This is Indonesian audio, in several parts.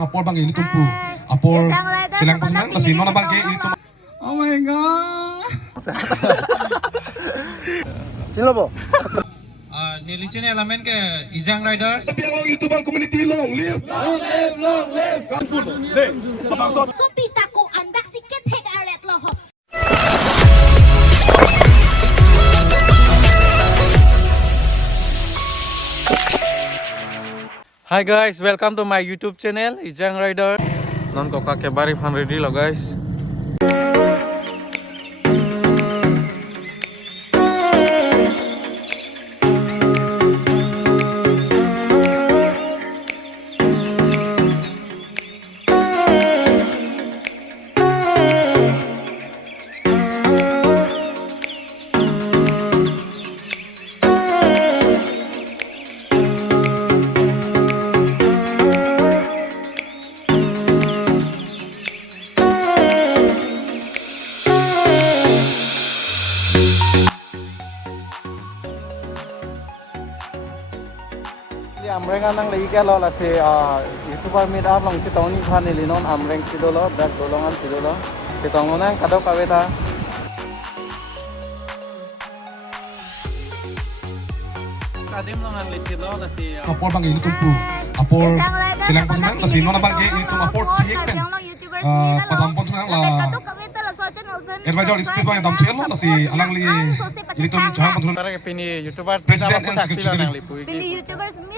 Apol bangke ini tumpu. Apol jelang pesanan masih nona bangke ini tumpu. Oh my god. Sino po? Nilitin elemen ke Ijang Riders. Biarlah YouTuber community long live. Long live, long live. Sopi tako unbox sikit hek aret loh. Hi guys, welcome to my YouTube channel Ijang Rider. Non ko kakebari fan ready lo guys. Amreng anang lagi kalau lah si YouTuber meet up long si tahun ini kan ini non amreng si dulu, back dolongan si dulu. Si tahun mana kadau kawe ta? Kadim longan lagi dulu lah si. Apol bangke ini tumpu. Apol jelang pesanan masih nona bangke ini tumpu. Apol ciek kan. Patampon sekarang lah. Advisor ispas bangke dalam tuel lah si alang li ini tum jangan kontrol. Sekarang pini YouTuber President and Secretary.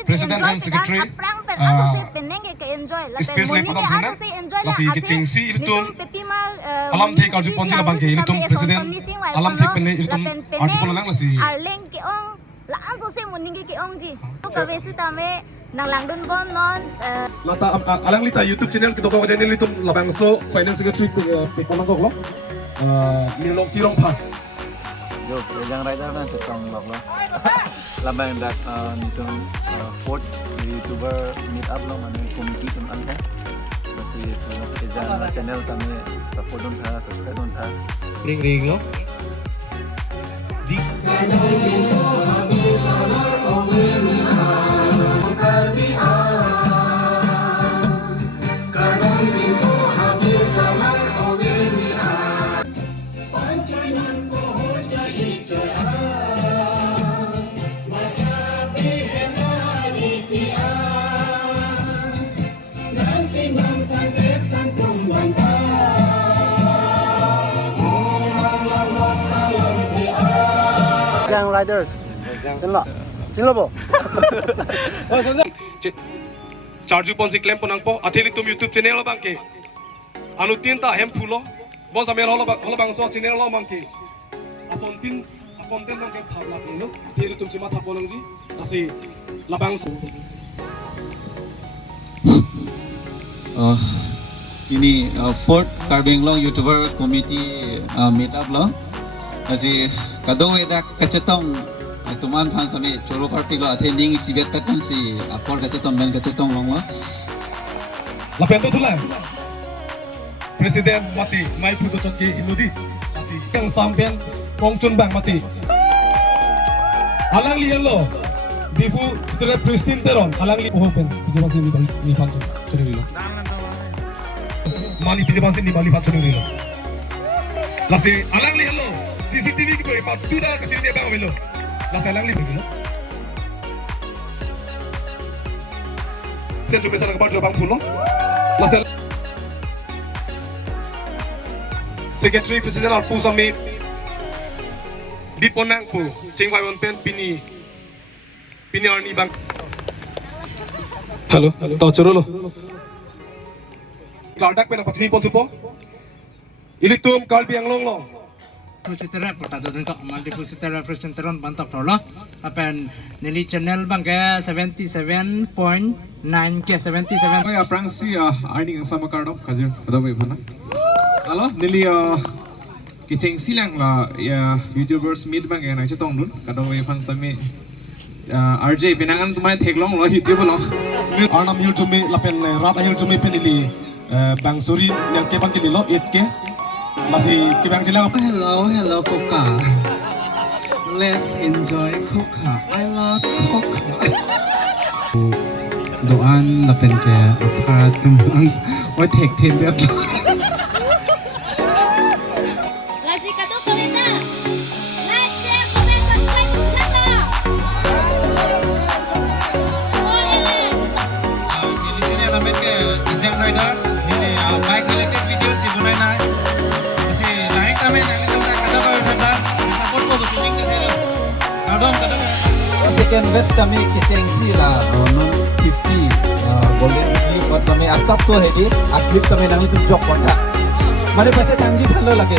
President and Secretary. Especially patampon lah si kecing si ini tum. Alam thik arju ponji lah bangke ini tum President. Alam thik pene ini tum arju pon lang lah si. Laan sosial muningi ke ongji. Kawe si tame nang langdun bon non. Lata alang lita YouTube channel kita bawa channel itu labangso Finance Secretary pikolang kok lo. Nilong kirong pa. Yo, Ijang Rider na cetong log lo. Labang dak nitong fourth YouTuber meet up lo mana committee tun anta. Masih itu Ijang channel kami support dun tha, subscribe dun tha. Ring lo. Di Ijang Riders. Sino po? charju pon si claim ponang po atheli tum YouTube channel lo bangke. Anu tin ta hem phulo. Bon samel holo bang so channel lo bangke. Apon tin bangke thabla pino. Atheli tum chima thaponang ji. Asi labang so. Ini fourth Carving Long YouTuber Committee meet up long. Masih kadang ada kecetong tuman thang kami coro party lo attending sibet pattern si apor kecetong main kecetong long lo. Lapen to thula. President mati mai phuto chotke inudi. Asi kang sampen kongchun bang mati. Alang lian lo. Difu tre Pristin teron alang li open. Pijaban sin ni fancho chori lo. Mali pijaban sin ni mali fancho ni lo. Lasi alang lian lo. CCTV ki boy matu da kecil dia bang lo. Lasi alang lian lo. Sen cuma sana kepada bang pulo. Lasi Secretary President Alpu Sami Biponang po Chingwai Wonpen Pini Arni Bang. Hello, tau choro lo. Gardak pe na pachmi pon tupo. Ilitum kalbi anglong lo. Pusitera portado dengkak multi pusitera presentaron bantap prola. Apen nili channel bang ke 77.9 ke 77. Kaya prangsi earning sama karno kajir pada boy bana. Halo, nili kiceng silang la ya YouTubers meet bang ya na chetong dun kada boy fan sami RJ pinangan tumai theklong lo YouTube lo. Arnam YouTube me lapen rat YouTube me penili bangsuri yang ke bang lo 8K. Masih kibang jelang apa? Hello Coca. Let's enjoy Coca. I love Coca. doan na pen ke apart tumang o tek tin det Lagi kado kawin na. Like, share, comment, subscribe. Nagla. Di sini namin ke Izang Rider, ini bike related video si Bunai na. Kasi like kami nanti tentang kata kau tentang support ko tuning ke saya. Kadang kadang. Second bet kami kiteng sila non 50 golden view buat kami asap tuh hedi akhir kami nang itu jok kota. Mari baca tanggi thalo lagi.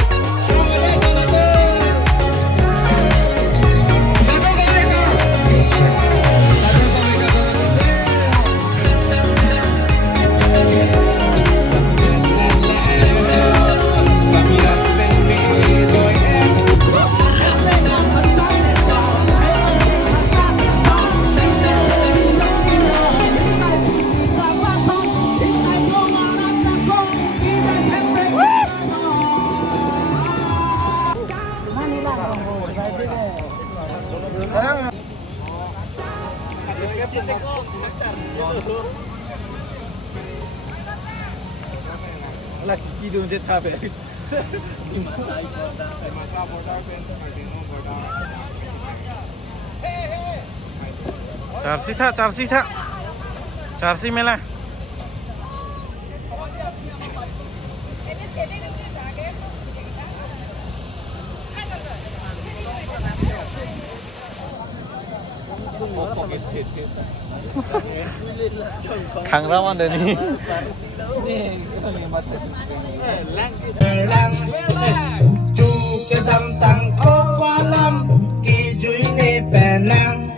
Charsi mela. Kameraman deh nih. Chu ke dam tang ko walam ki jui ne penang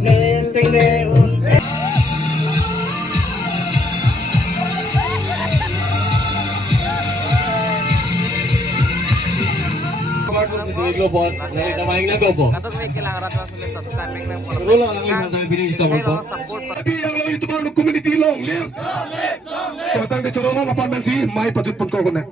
ne ting ne un Tapi yang lo YouTuber lo community long live. Totang de chorong apa nasi mai patut pun kau kena.